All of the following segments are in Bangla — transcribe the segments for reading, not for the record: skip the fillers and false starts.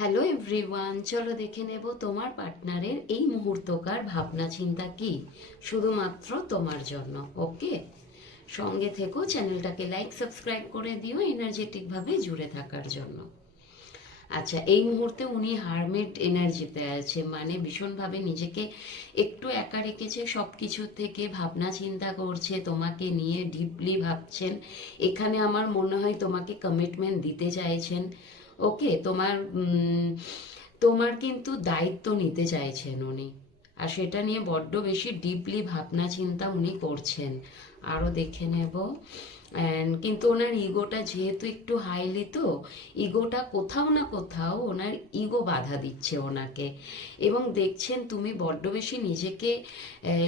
হ্যালো এভরিওয়ান, চলো দেখে নেব তোমার পার্টনারের এই মুহূর্তকার ভাবনা চিন্তা কি, শুধুমাত্র তোমার জন্য। ওকে, সঙ্গে থেকো, চ্যানেলটাকে লাইক সাবস্ক্রাইব করে দিও এনার্জেটিক ভাবে জুড়ে থাকার জন্য। আচ্ছা, এই মুহূর্তে উনি হারমিট এনার্জিতে আছে, মানে ভীষণভাবে নিজেকে একটু একা রেখেছে, সব কিছু থেকে ভাবনা চিন্তা করছে, তোমাকে নিয়ে ডিপলি ভাবছেন। এখানে আমার মনে হয় তোমাকে কমিটমেন্ট দিতে চাইছেন। ওকে, তোমার কিন্তু দায়িত্ব নিতে চাইছেন উনি, আর সেটা নিয়ে বড্ড বেশি ডিপলি ভাবনা চিন্তা উনি করছেন। আরো দেখে নেব। কিন্তু ওনার ইগোটা যেহেতু একটু হাইলি, তো ইগোটা কোথাও না কোথাও ওনার ইগো বাধা দিচ্ছে ওনাকে। এবং দেখছেন তুমি বড্ড বেশি নিজেকে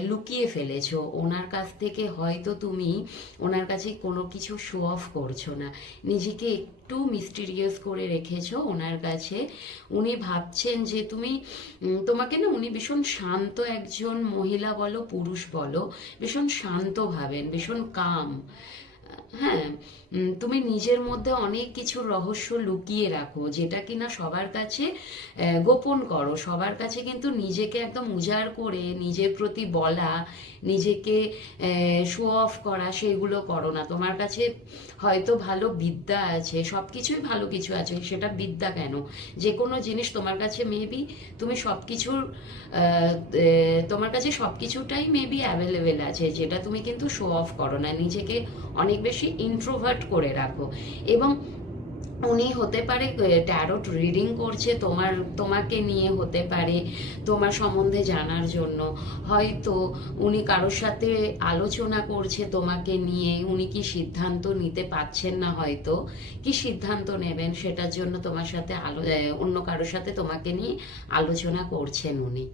লুকিয়ে ফেলেছো ওনার কাছ থেকে। হয়তো তুমি ওনার কাছে কোনো কিছু শো অফ করছো না, নিজেকে একটু মিস্টিরিয়াস করে রেখেছো ওনার কাছে। উনি ভাবছেন যে তোমাকে না, উনি ভীষণ শান্ত একজন মহিলা বলো পুরুষ বলো, ভীষণ শান্ত ভাবেন, ভীষণ কাম। হ্যাঁ, তুমি নিজের মধ্যে অনেক কিছু রহস্য লুকিয়ে রাখো, যেটা কিনা সবার কাছে গোপন করো। সবার কাছে কিন্তু নিজেকে একদম উজাড় করে নিজের প্রতি বলা, নিজেকে শো অফ করা, সেগুলো করো না। তোমার কাছে হয়তো ভালো বিদ্যা আছে, সব কিছুই ভালো কিছু আছে, সেটা বিদ্যা কেন, যে কোনো জিনিস তোমার কাছে মেবি তুমি সব কিছুর তোমার কাছে সব কিছুটাই মেবি অ্যাভেলেবেল আছে, যেটা তুমি কিন্তু শো অফ করো না, নিজেকে অনেক বেশি ইন্ট্রোভার্ট করে রাখো। এবং উনি হতে পারে ট্যারোট রিডিং করছে তোমাকে নিয়ে, হতে পারে তোমার সম্বন্ধে জানার জন্য। হয়তো উনি কারোর সাথে আলোচনা করছে তোমাকে নিয়ে, উনি কি সিদ্ধান্ত নিতে পারছেন না, হয়তো কি সিদ্ধান্ত নেবেন সেটার জন্য তোমার সাথে অন্য কারোর সাথে তোমাকে নিয়ে আলোচনা করছেন উনি।